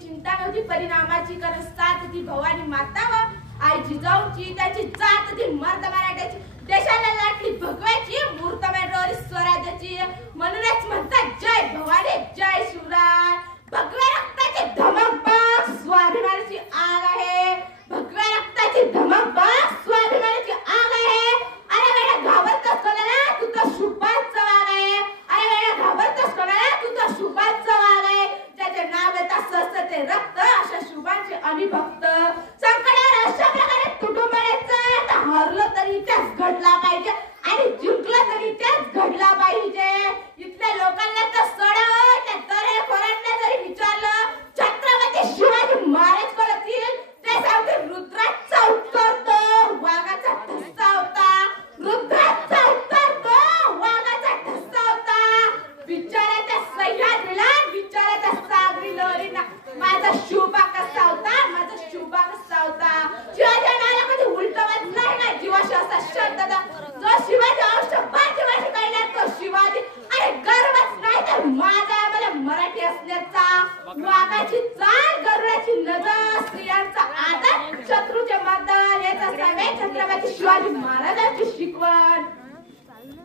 चिंता नव्हती परिणामाची, कारण साथ होती भवानी माता व आई जिजाऊची. त्याची जात होती मर्द मराठ्याची, देशाला लाटली भगवाची, मूर्त मेडोरी स्वराज्याची. म्हणूनच म्हणतात जय भवानी जय शिवराय. भगव्या रक्ताची धमकबाग स्वाभिमानाची आग आहे. भगव्या रक्ताची धमकबाग स्वाभिमानाची आग आहे. अरे वेळा घाबरतोस कोणाला, तू तर शुभाचा वाघ आहे. अरे वेळा घाबरतोस कोणाला, तू तर शुभाचा वाघ आहे. ज्याचे नाव येतात सहस्त्र ते रक्त, अशा शुभांचे आम्ही भक्त. संकटावर अशा प्रकारे तुटून पडायचं, तर हरलो तरी त्याच घडला पाहिजे आणि जिंकलं तरी त्याच घडला पाहिजे. इथल्या लोकांना तर सडा त्या दरेखोरांना जरी विचारलं छत्रपती शिवाजी महाराज करतील, ते सांगतील रुद्राचा उत्तर तो वाघाचा ठसा होता. रुद्राचा उत्तर तो वाघाचा ठसा होता. विचाराच्या सह्याद्रीला, विचाराच्या सागरी लहरींना माझा शिवबा कसा होता, माझा शिवबा कसा होता. शिवाजी नाला कधी उलट वाचलाय ना, जीवाशी असा शब्द जो शिवाजी औषध जीवाशी काढला तो शिवाजी. अरे गर्वच नाही तर माझा मला मराठी असल्याचा. वाघाची चाल, गरुडाची नजर, स्त्रियांचा आदर, शत्रूचे मतदान, याच असावे छत्रपती शिवाजी महाराजांची शिकवण.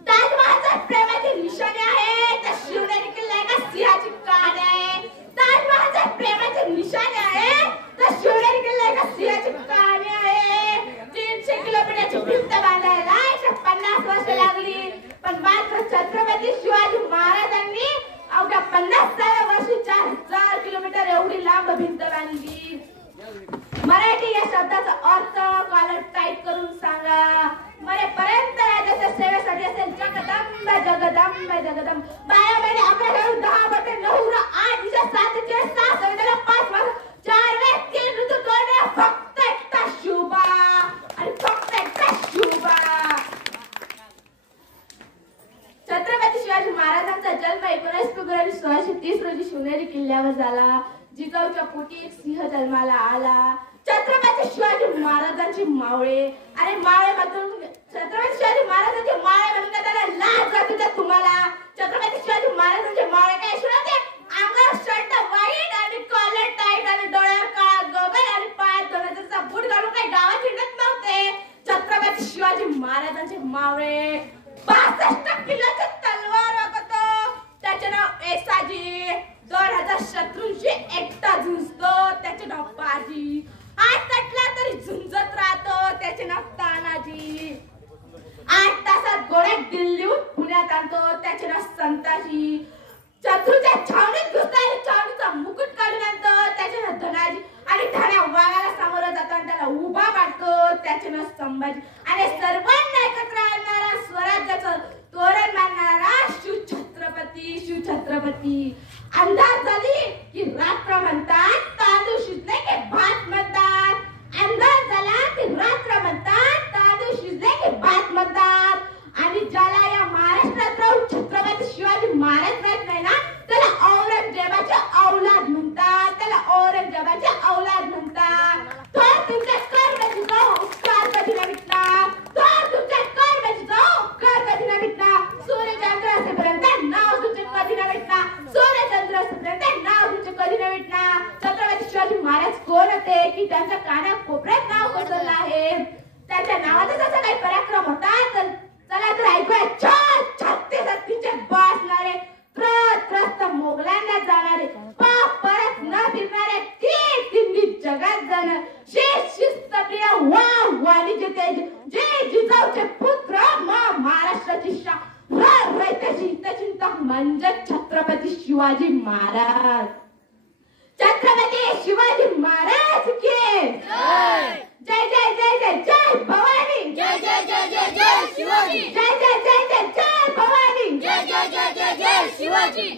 ताजमहालच्या प्रेमाची निशाणी आहे, तर शिवनेरी किल्ला का सिंहाची कान आहे. ताजमहालच्या प्रेमाची निशाणी आहे, तर शिवनेरी किल्ला का सिंहाची कान आहे. 300 किलोमीटरची भिंत बांधायला 150 वर्ष लागली, पण मात्र छत्रपती शिवाजी महाराजांनी अवघ्या 50व्या वर्षी 4000 किलोमीटर एवढी लांब भिंत बांधली. मराठी या शब्दाचा अर्थ कॉलर टाईप करून सांगा. मरेपर्यंत राजाच्या सेवेसाठी असेल जगदंब जगदंब जगदंब. 12 महिने 11 10 बटे 9 8 दिशा 7 चे 6 संविधान 5 वर्ष 4 वेळ 3 ऋतू 2 वेळा फक्त एकटा शिवबा आणि फक्त एकटा शिवबा. छत्रपती शिवाजी महाराजांचा जन्म 19 फेब्रुवारी 1630 रोजी शिवनेरी किल्ल्यावर झाला. जिजाऊच्या पोटी एक सिंह जन्माला आला. छत्रपती शिवाजी महाराजांची मावळे, अरे मावळे मधून छत्रपती शिवाजी महाराजांचे मावळे म्हणून त्याला लाज वाटते का तुम्हाला? छत्रपती शिवाजी महाराजांचे मावळे काय शिवते? अंगावर शर्ट वाईट आणि कॉलर टाईट आणि डोळ्यावर काळा गॉगल आणि पायात 2000चा बूट घालून काही गावात हिंडत नव्हते. छत्रपती शिवाजी महाराजांचे मावळे 62 किलोची तलवार वापरतो, त्याचे नाव एसाजी. 2000 शत्रूंशी एकटा झुंजतो, त्याचे नाव पाजी. हात कटला तरी झुंजत राहतो, त्याचे नाव तानाजी. 8 तासात घोड्यात दिल्लीहून पुण्यात आणतो, त्याचे नाव संताजी. शत्रूच्या छावणीत घुसतो आणि छावणीचा मुकुट काढून आणतो, त्याचे नाव धनाजी. आणि ठाण्या वाघाला सामोरं जातो आणि त्याला उभा पाडतो, त्याचे नाव संभाजी. आणि सर्वांना एकत्र आणणारा, स्वराज्याचं तोरण बांधणारा शिवछत्रपती शिवछत्रपती. अंधार झाली की रात्र म्हणतात, तांदूळ शिजले की भात म्हणतात. अंधार झाला की रात्र म्हणतात, तांदूळ शिजले की भात म्हणतात. आणि ज्याला या महाराष्ट्रात राहून छत्रपती शिवाजी महाराज माहित नाही ना, त्याला औरंगजेबाचे औलाद म्हणतात, त्याला औरंगजेबाचे औलाद म्हणतात. तर तुमच्या कर्माची जाऊ उपकार कधी न मिटणार, तर तुमच्या कर्माची जाऊ उपकार कधी न मिटणार. सूर्यचंद्र असेपर्यंत नाव तुमचे कधी न मिटणार, सूर्यचंद्र असेपर्यंत नाव तुमचे कधी न मिटणार. छत्रपती शिवाजी महाराज कोण होते की त्यांच्या काना कोपऱ्यात नाव कोसळलं आहे? त्यांच्या नावाचा जसा काही पराक्रम होता, तर चला तर ऐकूया. 36 हत्तींचे बसणारे, त्रस्त मोगलांना जाणारे, परत न फिरणारे, तिन्ही जगात जाणार, शिस्त प्रिय वाणीचे तेज, जे जिजाऊचे पुत्र, महाराष्ट्राची शान, रयतेची हितचिंतक म्हणजे छत्रपती शिवाजी महाराज. छत्रपती शिवाजी महाराज की जय जय जय जय जय भवानी जय जय जय जय जय शिवाजी जय जय जय जय जय भवानी जय जय जय जय जय शिवाजी